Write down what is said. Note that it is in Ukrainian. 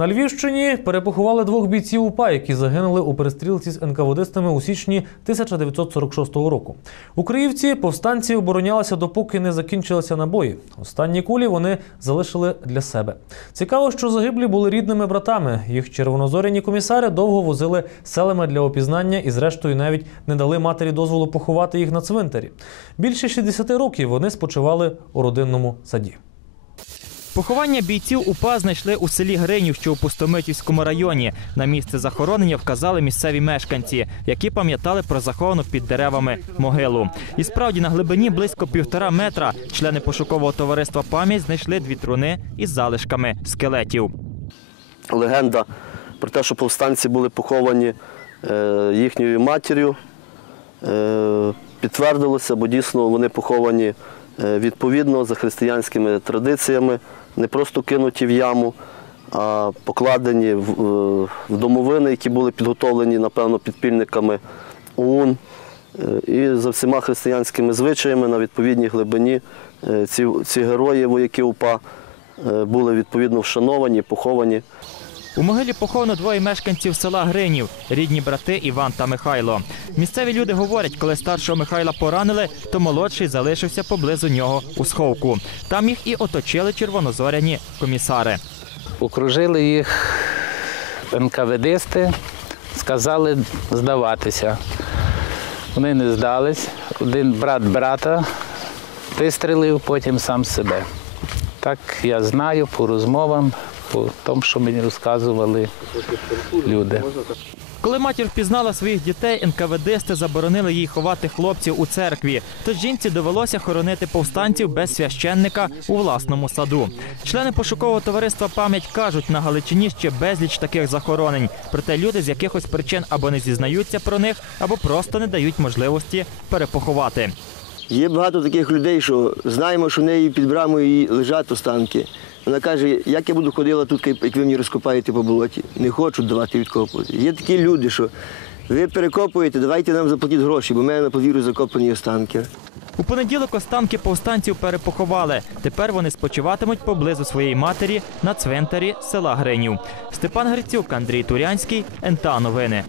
На Львівщині перепоховали двох бійців УПА, які загинули у перестрілці з НКВДстами у січні 1946 року. Українці повстанці оборонялися, допоки не закінчилися набої. Останні кулі вони залишили для себе. Цікаво, що загиблі були рідними братами. Їх червонозоряні комісари довго возили селами для опізнання і, зрештою, навіть не дали матері дозволу поховати їх на цвинтарі. Більше 60 років вони спочивали у родинному саді. Поховання бійців УПА знайшли у селі Гринів, що у Пустомитівському районі. На місце захоронення вказали місцеві мешканці, які пам'ятали про заховану під деревами могилу. І справді на глибині близько півтора метра члени пошукового товариства пам'ять знайшли дві труни із залишками скелетів. легенда про те, що повстанці були поховані е, їхньою матір'ю, е, підтвердилося, бо дійсно вони поховані е, відповідно за християнськими традиціями, не просто кинуті в яму, а покладені в, е, в домовини, які були підготовлені, напевно, підпільниками ОУН. Е, І за всіма християнськими звичаями на відповідній глибині е, ці, ці герої, вояки УПА, були відповідно вшановані, поховані. У могилі поховано двоє мешканців села Гринів, рідні брати Іван та Михайло. Місцеві люди говорять, коли старшого Михайла поранили, то молодший залишився поблизу нього у сховку. Там їх і оточили червонозоряні комісари. Окружили їх НКВДсти, сказали здаватися. Вони не здались. Один брат брата вистрілив, потім сам себе. Так я знаю по розмовам, по тому, що мені розказували люди. Коли матір впізнала своїх дітей, НКВДсти заборонили їй ховати хлопців у церкві. Тож жінці довелося хоронити повстанців без священника у власному саду. Члени пошукового товариства пам'ять кажуть, на Галичині ще безліч таких захоронень. Проте люди з якихось причин або не зізнаються про них, або просто не дають можливості перепоховати. Є багато таких людей, що знаємо, що в неї під брамою лежать останки. Вона каже, як я буду ходила тут, як ви мені розкопаєте по болоті. Не хочу давати відкопувати. Є такі люди, що ви перекопуєте, давайте нам заплатіть гроші, бо в мене на подвір'ю закопані останки. У понеділок останки повстанців перепоховали. Тепер вони спочиватимуть поблизу своєї матері на цвинтарі села Гринів. Степан Грицюк, Андрій Турянський, НТА Новини.